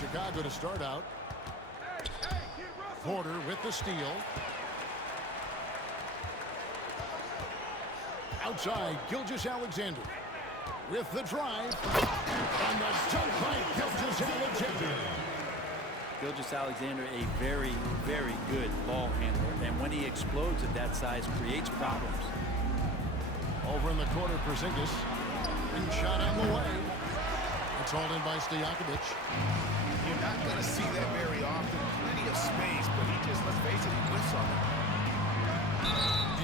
Chicago to start out. Porter with the steal. Outside, Gilgeous-Alexander with the drive. And the dunk by Gilgeous-Alexander. Gilgeous-Alexander, a very, very good ball handler. And when he explodes at that size, creates problems. Over in the corner, Porzingis. Ring shot on the way. It's hauled in by Stojakovic. You're not going to see that very often. Plenty of space, but he just, let's face it, he whiffs on it.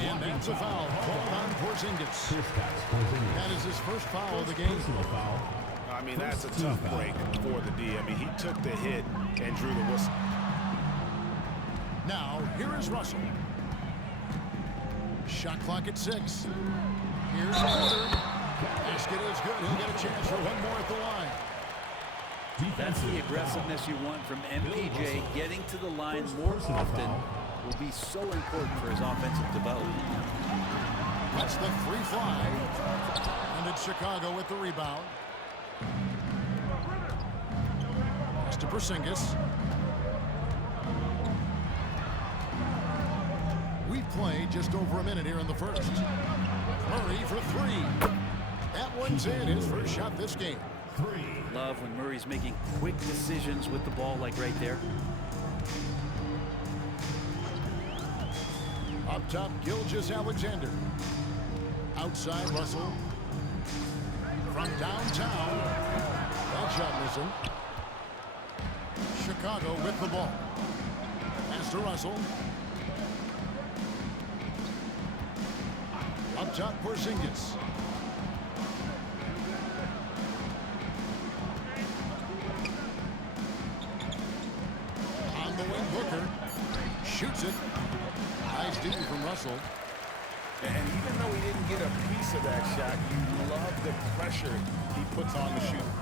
And that's a foul called on Porzingis. That is his first foul of the game. I mean, that's a tough break for the D. I mean, he took the hit and drew the whistle. Now, here is Russell. Shot clock at 6. Here's Porter. Basket is good. He'll get a chance for one more at the line. That's the aggressiveness you want from MPJ. Getting to the line more often will be so important for his offensive development. That's the free fly. And it's Chicago with the rebound. Pass to Porzingis. We've played just over a minute here in the first. Murray for 3. That one's in, his first shot this game. Love when Murray's making quick decisions with the ball, like right there. Up top, Gilgeous-Alexander. Outside, Russell. From downtown. That shot missing. Chicago with the ball. Pass to Russell. Up top, Porzingis. On the wing, Booker. Shoots it. Nice D from Russell. And even though he didn't get a piece of that shot, you love the pressure he puts on the shooter.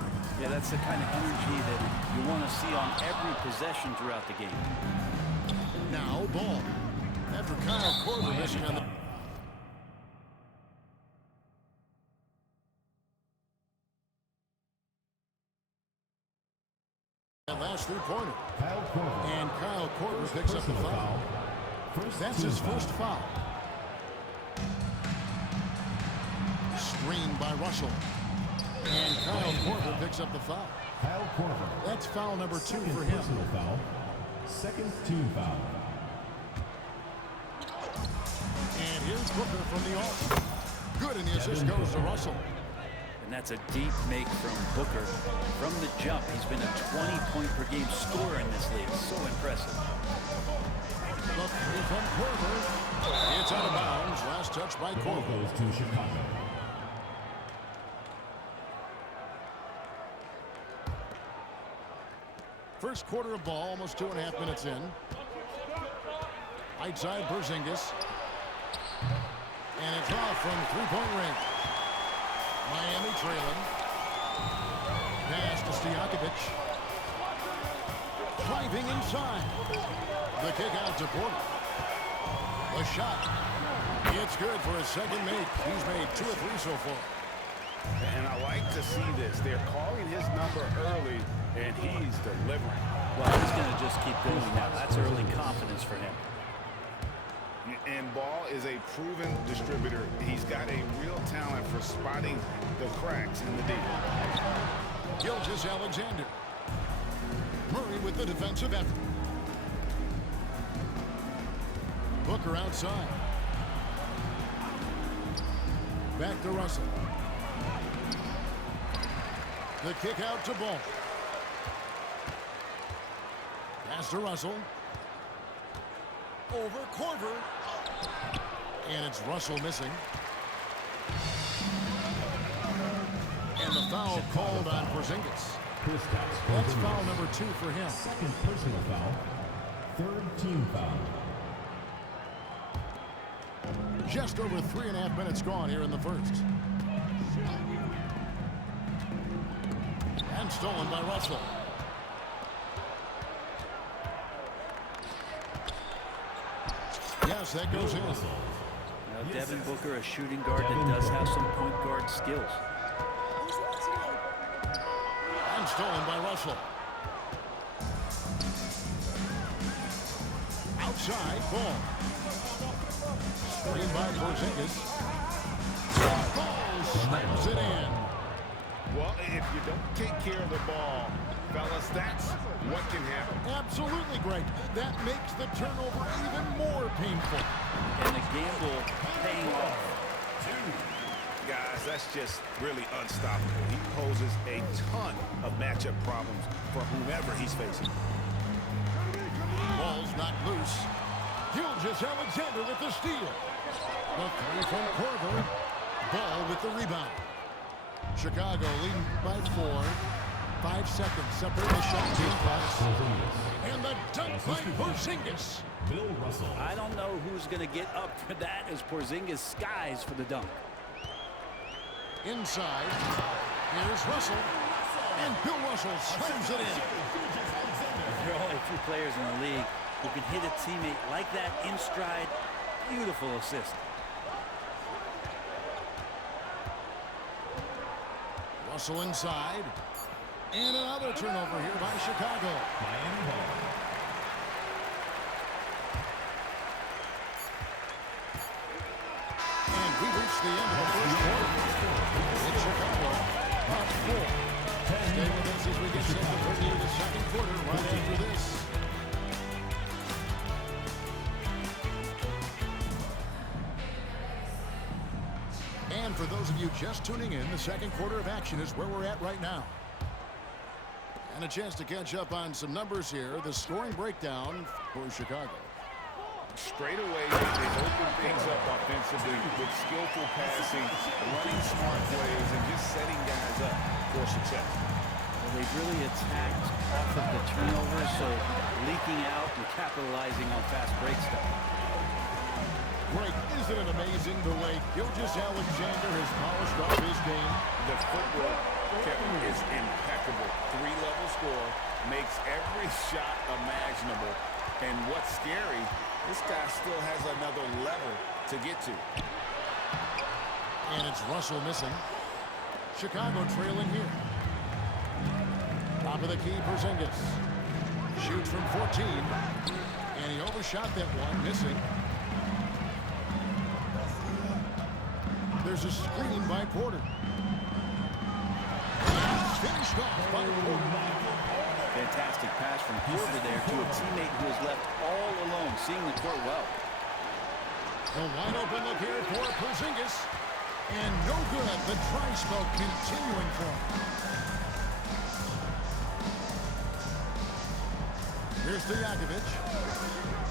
Yeah, that's the kind of energy that you want to see on every possession throughout the game. Now, ball. After Kyle Korver missing on the last three-pointer. And Kyle Korver picks up the foul. That's his first foul. Screened by Russell. And Kyle Korver picks up the foul. That's foul number 2 for him. Second team foul. And here's Booker from the arc. Good, and the assist goes to Russell. And that's a deep make from Booker. From the jump, he's been a 20-point-per-game scorer in this league. So impressive. Look from Korver. It's out of bounds. Last touch by Korver. Goes to Chicago. First quarter of ball, almost 2.5 minutes in. Outside Porzingis. And it's off from three-point range. Miami trailing. Pass to Stojakovic. Driving inside. The kick out to Porter. The shot. It's good for his second make. He's made 2 or 3 so far. And I like to see this. They're calling his number early, and he's delivering. Well, he's going to just keep going now. That's early confidence for him. And Ball is a proven distributor. He's got a real talent for spotting the cracks in the D. Gilgeous-Alexander. Murray with the defensive effort. Booker outside. Back to Russell. The kick out to Ball. Pass to Russell. Over Korver. And it's Russell missing. And the foul called on Porzingis. That's foul number 2 for him. Second personal foul. Third team foul. Just over 3.5 minutes gone here in the first. And stolen by Russell. Yes, that goes in. Now, Devin Booker, a shooting guard that does have some point guard skills. And stolen by Russell. left side. Ball. Screen by Porzingis. Ball slams it in. Well, if you don't take care of the ball, fellas, that's what can happen. Absolutely, Greg. That makes the turnover even more painful. And the gamble paying off. Guys, that's just really unstoppable. He poses a ton of matchup problems for whomever he's facing. Ball's not loose. Gilgeous-Alexander with the steal. The three from Korver. Ball with the rebound. Chicago leading by 4. 5 seconds separate the shot clock. And the dunk by Porzingis. Bill Russell. I don't know who's going to get up for that as Porzingis skies for the dunk. Inside. Here's Russell. And Bill Russell slams it in. There are only 2 players in the league who can hit a teammate like that in stride. Beautiful assist. Russell inside. And another turnover here by Chicago. Miami ball. And we reached the end of the first quarter. It's Chicago up 4. Stay with us as we get set to preview the second quarter right after this. And for those of you just tuning in, the second quarter of action is where we're at right now. And a chance to catch up on some numbers here. The scoring breakdown for Chicago. Straight away, they open things up offensively with skillful passing, running smart plays, and just setting guys up for success. Well, they've really attacked off of the turnovers, so leaking out and capitalizing on fast break stuff. Greg, isn't it amazing the way Gilgeous-Alexander has polished off his game? The footwork, Kevin, is impeccable. 3-level score, makes every shot imaginable. And what's scary, this guy still has another level to get to. And it's Russell missing. Chicago trailing here. Top of the key, Porzingis. Shoots from 14. And he overshot that one, missing. There's a screen by Porter. And finished off by Porter. Fantastic pass from Porter there to a teammate who is left all alone, seeing the court well. A wide open look here for Porzingis. And no good. The try spell continuing for him. Here's Stojakovic.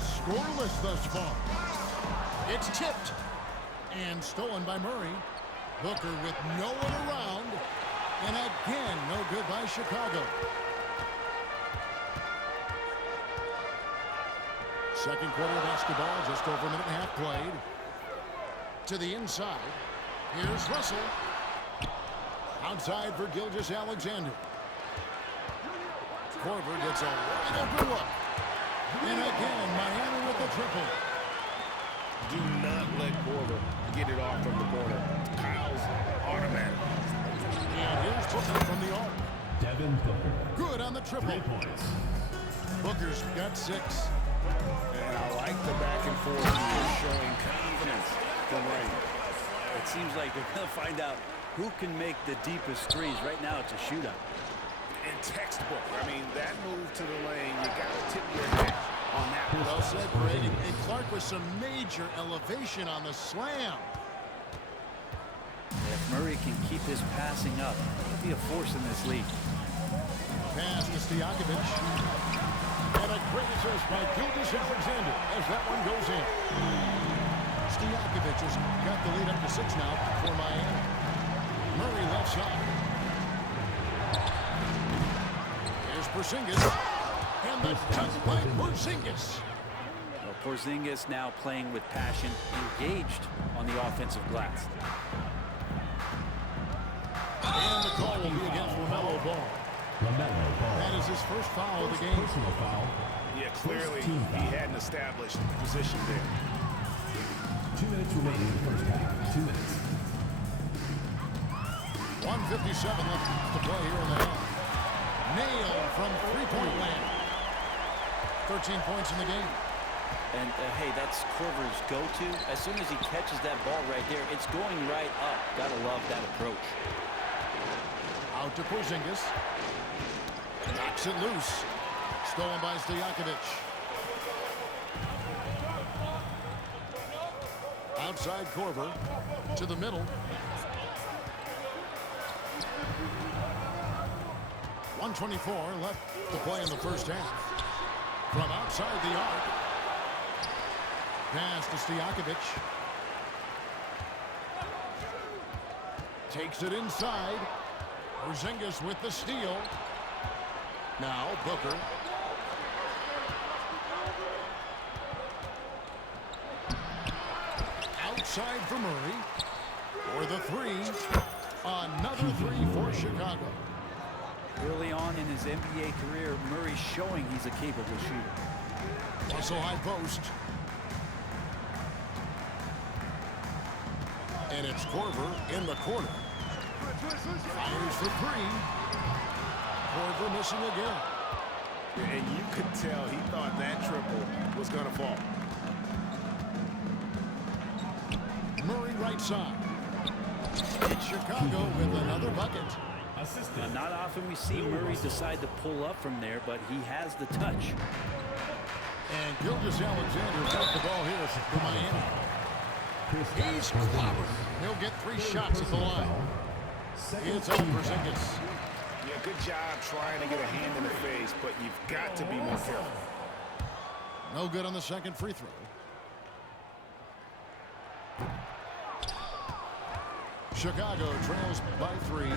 Scoreless thus far. It's tipped. And stolen by Murray. Booker with no one around. And again, no good by Chicago. Second quarter of basketball, just over a minute and a half played. To the inside. Here's Russell. Outside for Gilgeous-Alexander. Korver gets a wide open look. And again, Miami with the triple. Do not let Korver get it off from the corner. Kyle's automatic. And here's Booker from the arc. Devin Booker. Good on the triple. 3 points. Booker's got 6. And I like the back and forth here, showing confidence from Ray. It seems like they're going to find out who can make the deepest threes. Right now, it's a shootout. And textbook. I mean, that move to the lane, you got to tip your hat on that. Well said, Brady. And Clark with some major elevation on the slam. If Murray can keep his passing up, he'll be a force in this league. Pass to Stojakovic. And a great assist by Gilgeous-Alexander as that one goes in. Stojakovic has got the lead up to 6 now for Miami. Murray left side. Here's Porzingis. And the dunk by Porzingis. Well, Porzingis now playing with passion, engaged on the offensive glass. And the call will be against LaMelo Ball. LaMelo Ball. That is his first foul of the game. Personal foul. Yeah, clearly he hadn't established position there. 2 minutes remaining in the first half. 2 minutes. 1:57 left to play here in the half. Nailed from three-point land. 13 points in the game. And, hey, that's Korver's go-to. As soon as he catches that ball right there, it's going right up. Gotta love that approach. Out to Porzingis. Knocks it loose. Stolen by Stojakovic. Outside Korver. To the middle. 1:24 left to play in the first half. From outside the arc. Pass to Stojakovic. Takes it inside. Porzingis with the steal. Now Booker. Outside for Murray. For the three. Another three for Chicago. Early on in his NBA career, Murray's showing he's a capable shooter. Also high post. And it's Korver in the corner. Fires for three. Korver missing again. And you could tell he thought that triple was going to fall. Murray right side. It's Chicago with another bucket. Now, not often we see Murray decide to pull up from there, but he has the touch. And Gilgeous-Alexander got the ball here for Miami. He's clobbered. He'll get 3 shots at the line. It's up for Porzingis. Yeah, good job trying to get a hand in the face, but you've got to be more careful. No good on the second free throw. Chicago trails by 3.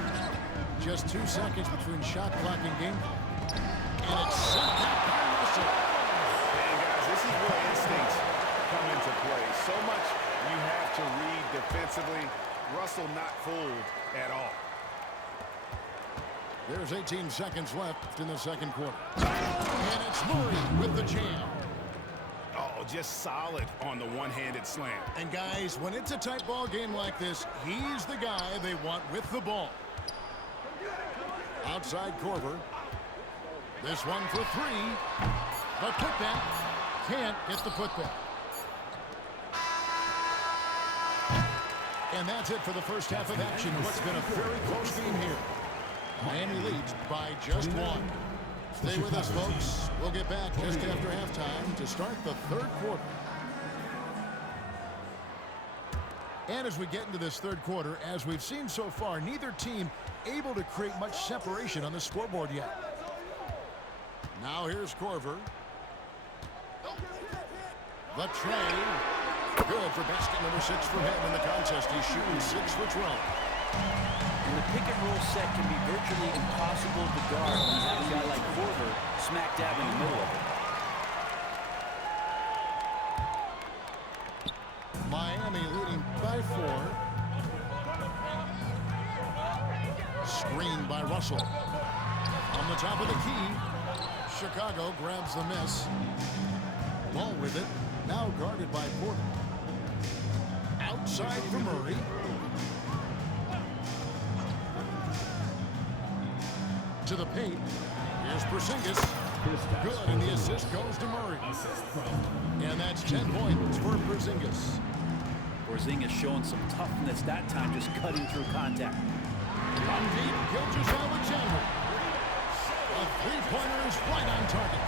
Just 2 seconds between shot clock and game clock. And it's sent back by Russell. And guys, this is where instincts come into play. So much you have to read defensively. Russell not fooled at all. There's 18 seconds left in the second quarter. And it's Murray with the jam. Oh, just solid on the one-handed slam. And guys, when it's a tight ball game like this, he's the guy they want with the ball. Outside Korver. This one for 3. The putback. Can't get the putback. And that's it for the first half of action. What's been a very close game here. Miami leads by just 1. Stay with us, folks. We'll get back just after halftime to start the third quarter. And as we get into this third quarter, as we've seen so far, neither team able to create much separation on the scoreboard yet. Now here's Korver. The tray. Good for basket number 6 for him in the contest. He's shooting 6 for 12. And the pick and roll set can be virtually impossible to guard when you have a guy like Korver smack dab in the middle of it. Miami leading by 4. Screen by Russell. On the top of the key. Chicago grabs the miss. Ball with it. Now guarded by Porter. Outside for Murray. To the paint. Here's Porzingis. Good, and the assist goes to Murray. And that's 10 points for Porzingis. Porzingis showing some toughness that time, just cutting through contact. From deep, Gilgeous-Alexander. A three-pointer is right on target.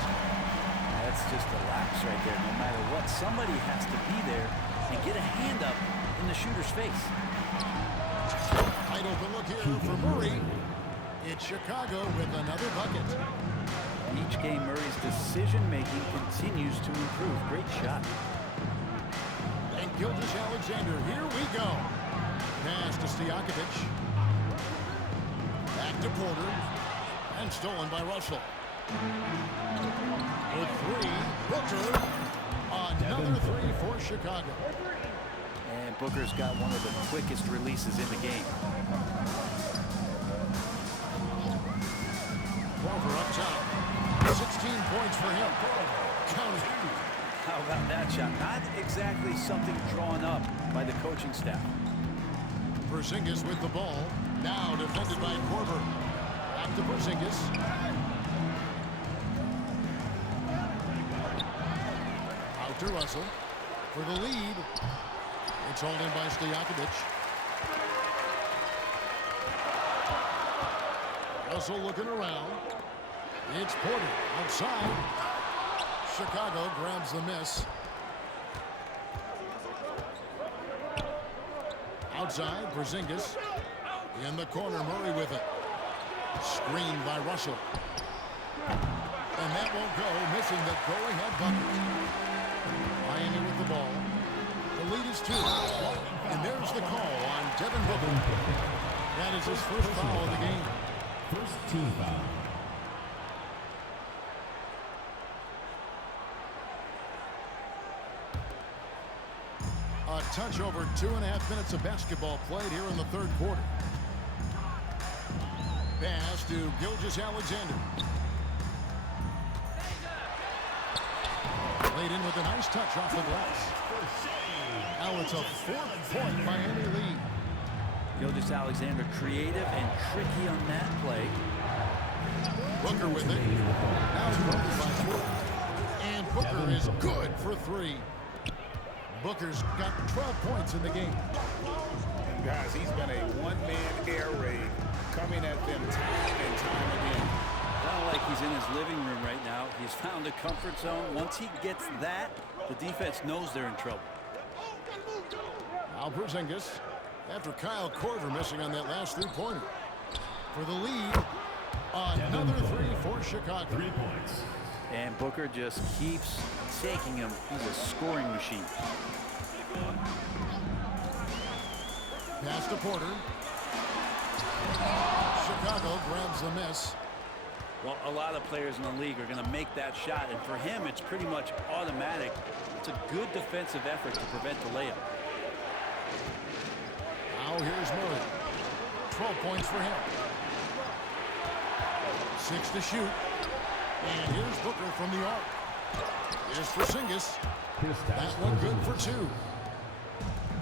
That's just a lapse right there. No matter what, somebody has to be there and get a hand up in the shooter's face. Wide open look here for Murray. It's Chicago with another bucket. Each game, Murray's decision-making continues to improve. Great shot. And Gilgeous-Alexander, here we go. Pass to Stojakovic. Back to Porter. And stolen by Russell. A 3, Booker. Another 3 for Chicago. And Booker's got one of the quickest releases in the game. Korver up top. 16 points for him. Count it. How about that shot? Not exactly something drawn up by the coaching staff. Porzingis with the ball. Now defended by Korver. Back to Porzingis. Out to Russell. For the lead, it's hauled in by Stojakovic. Russell looking around. It's Porter outside. Chicago grabs the miss. Outside, Porzingis. In the corner, Murray with it. Screened by Russell. And that won't go, missing the go-ahead bucket. Miami with the ball. The lead is 2. And there's the call on Devin Booker. That is his first foul of the game. First team foul. A touch over 2.5 minutes of basketball played here in the third quarter. Pass to Gilgeous-Alexander. Laid in with a nice touch off the glass. Now it's a 4-point Miami lead. Gilgeous-Alexander creative and tricky on that play. Booker with it. Now broken by 4. And Booker is good for 3. Booker's got 12 points in the game. And guys, he's been a one-man air raid coming at them time and time again. Kind of like he's in his living room right now. He's found a comfort zone. Once he gets that, the defense knows they're in trouble. Now Porzingis, after Kyle Korver missing on that last 3-pointer. For the lead, another 3 for Chicago. 3 points. And Booker just keeps taking him. He's a scoring machine. Pass to Porter. Chicago grabs the miss. Well, a lot of players in the league are going to make that shot, and for him, it's pretty much automatic. It's a good defensive effort to prevent the layup. Now here's Murray. 12 points for him. 6 to shoot. And here's Booker from the arc. Here's Porzingis. That one good for 2.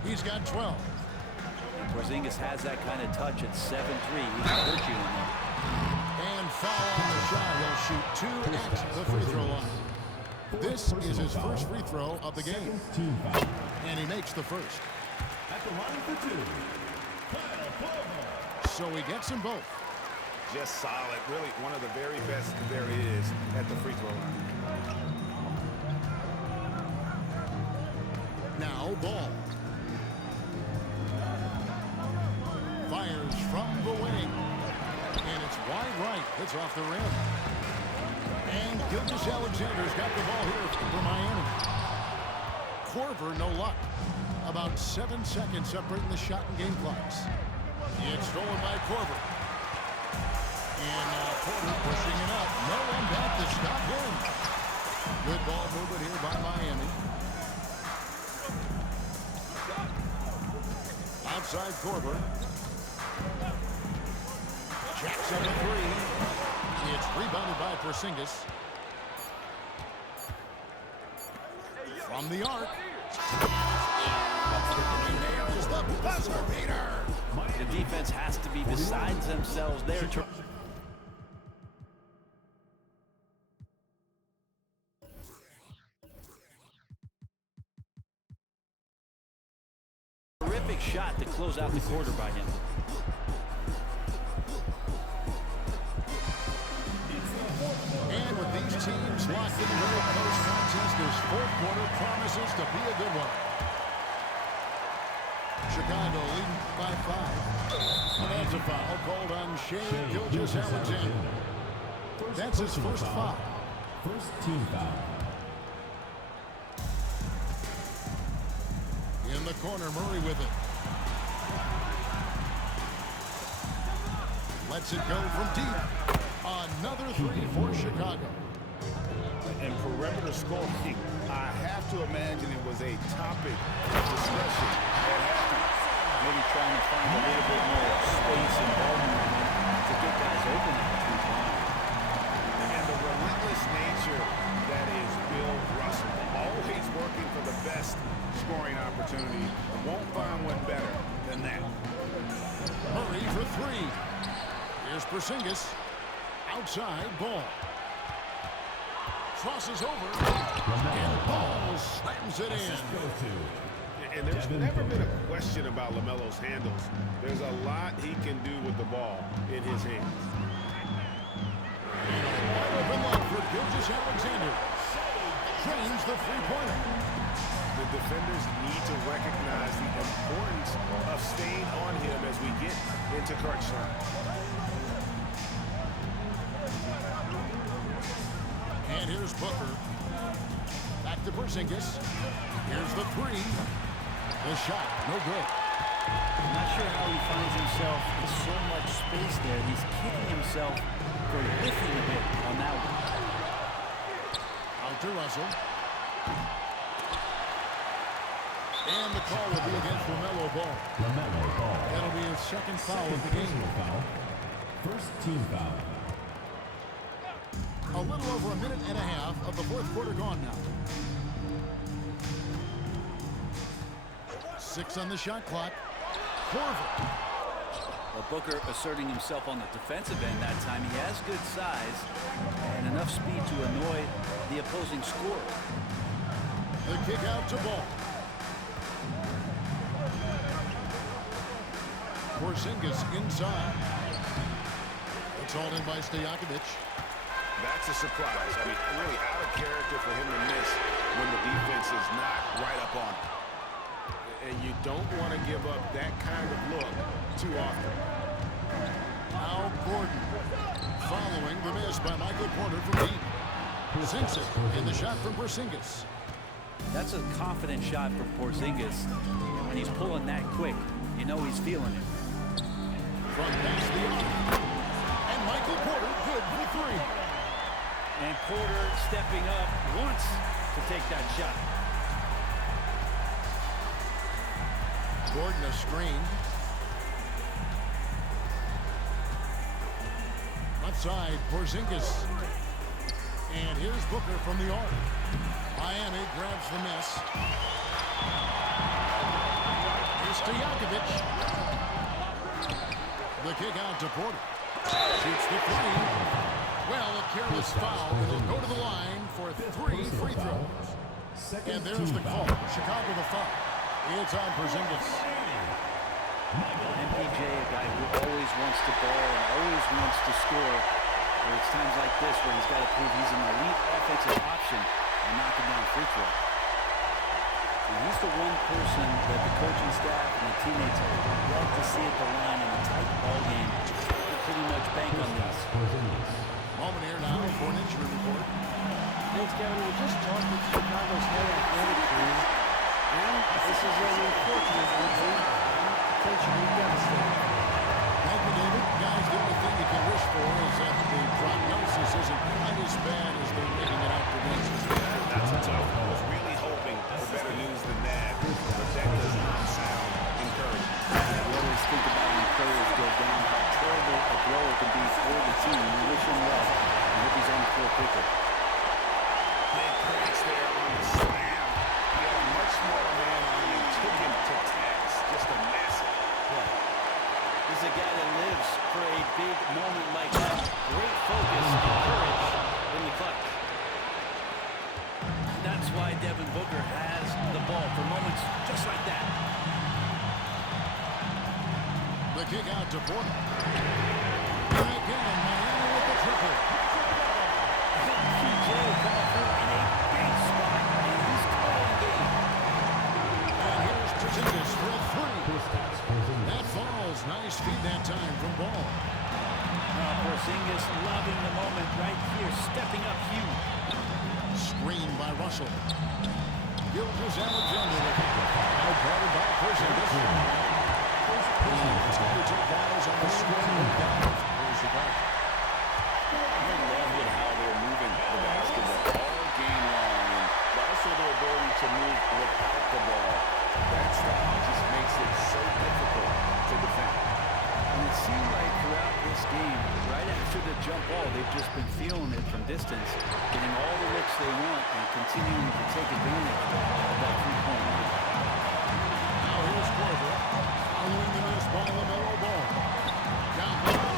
He's got 12. Porzingis has that kind of touch at 7-3. He can hurt you in there. And foul on the shot. He'll shoot 2 at the free throw line. This is his first free throw of the game. And he makes the first. At the line for 2. So he gets them both. Just solid. Really one of the very best there is at the free throw line. Now Ball. Fires from the wing. And it's wide right. It's off the rim. And Gilgeous-Alexander's got the ball here for Miami. Korver, no luck. About 7 seconds separating the shot and game clocks. It's stolen by Korver. And Porter pushing it up. No one back to stop him. Good ball movement here by Miami. Outside Korver. Jacks up a 3. It's rebounded by Porzingis. From the arc. Nails the buzzer beater. The defense has to be besides themselves there. Terrific shot to close out the quarter by him. And with these teams locked in very close contest, this fourth quarter promises to be a good one. Chicago leading by 5. And that's a foul called on Shai Gilgeous-Alexander. That's his first foul. First team foul. In the corner, Murray with it. Lets it go from deep. Another 3 for Chicago. And perimeter scoring, I have to imagine it was a topic of discussion at halftime. Maybe trying to find a little bit more space and ball movement to get guys open at the 3-point. And the relentless nature that is Bill Russell. Always working for the best scoring opportunity. Won't find one better than that. Murray for 3. Here's Porzingis. Outside, Ball. Crosses over. And Ball slams it in. And there's never been a question about LaMelo's handles. There's a lot he can do with the ball in his hands. Wide open look for Gilgeous-Alexander. Drains the three-pointer. The defenders need to recognize the importance of staying on him as we get into crunch time. And here's Booker. Back to Porzingis. Here's the three. The shot, no good. I'm not sure how he finds himself in so much space there. He's kicking himself for whiffing a bit on that one. Out to Russell. And the call will be against LaMelo Ball. LaMelo Ball. That'll be his second foul of the game. Foul. First team foul. A little over a minute and a half of the fourth quarter gone now. 6 on the shot clock. Korver. Well, Booker asserting himself on the defensive end that time. He has good size and enough speed to annoy the opposing scorer. The kick out to Ball. Porzingis inside. It's hauled in by Stojakovic. That's a surprise. I mean, really out of character for him to miss when the defense is not right up on him. And you don't want to give up that kind of look too often. Now Gordon. Following the miss by Michael Porter from deep. Sinks it in the shot from Porzingis. That's a confident shot from Porzingis. And when he's pulling that quick, you know he's feeling it. From past the arc. And Michael Porter good for three. And Porter stepping up once to take that shot. Gordon a screen. Outside Porzingis. And here's Booker from the arc. Miami grabs the miss. Here's Stojakovic. The kick out to Porter. Shoots the three. Well, a careless foul. It'll go to the line for 3 free throws. And there's the call. Chicago the foul. It's on Porzingis. MPJ, a guy who always wants to ball and always wants to score. But it's times like this where he's got to prove he's an elite offensive option and knocking down free throw. And he's the one person that the coaching staff and the teammates love to see at the line in a tight ball game. They pretty much bank on this. Moment here now for an injury report. Thanks, Kevin. We just talked with Chicago's head athletic team, and this is an unfortunate injury, potentially devastating. Thank you, David. Guys, the only thing you can wish for is that the prognosis isn't quite as bad as they're making it out to be. That's a tough. I was really hoping for better news than that, but that does not sound encouraging. I always think about when players go down, how terrible a blow it can be for the team. We wish him well. I hope he's on the floor quicker. Big cracks there on the slam. He had a much smaller man on him and took him to task. Just a massive play. He's a guy that lives for a big moment like that. Great focus and courage in the clutch. And that's why Devin Booker has the ball for moments just like that. The kick out to Porter. And again, Miami with the triple. PJ coming through in a big spot, and he's calling game. And here's Porzingis for a three. That falls. Nice feed that time from Ball. Porzingis loving the moment right here, stepping up huge. Screen by Russell. Gilgeous-Alexander with it. Now guarded by Porzingis. It's going to take guys on the screen down. Here's the back. I love it how they're moving the basketball all game long, and also their ability to move without the ball. That style just makes it so difficult to defend. And it seemed like throughout this game, right after the jump ball, they've just been feeling it from distance, getting all the looks they want and continuing to take advantage of that three-point line. Now here's Korver. Following the miss by LaMelo Ball. Down low.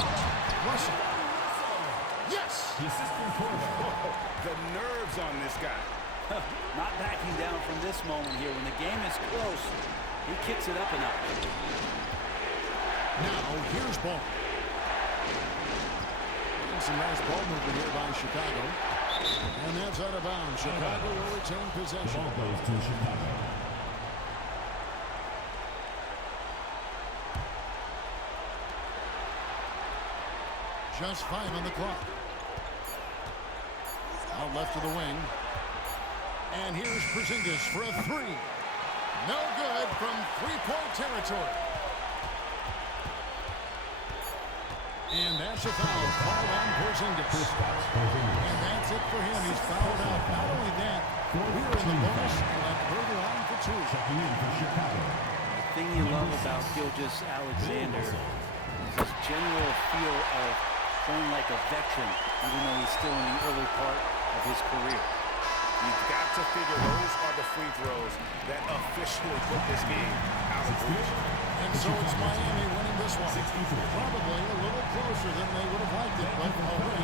Russell. Yes! The assistant coach. The nerves on this guy. Not backing down from this moment here. When the game is close, he kicks it up a notch. Now, here's ball. Some nice ball movement here by Chicago. And that's out of bounds. Chicago will retain possession. Ball goes to Chicago. Just 5 on the clock. Out left to the wing. And here's Porzingis for a 3. No good from three-point territory. And that's a foul called on Porzingis. And that's it for him. He's fouled out. Not only that, we're in the bonus and further on for 2. Checking in for Chicago. The thing you love about Gilgeous-Alexander is his general feel of playing like a veteran, even though he's still in the early part of his career. You've got to figure those are the free throws that officially put this game out of reach. And so it's Miami winning this one. Probably a little closer than they would have liked it, but a win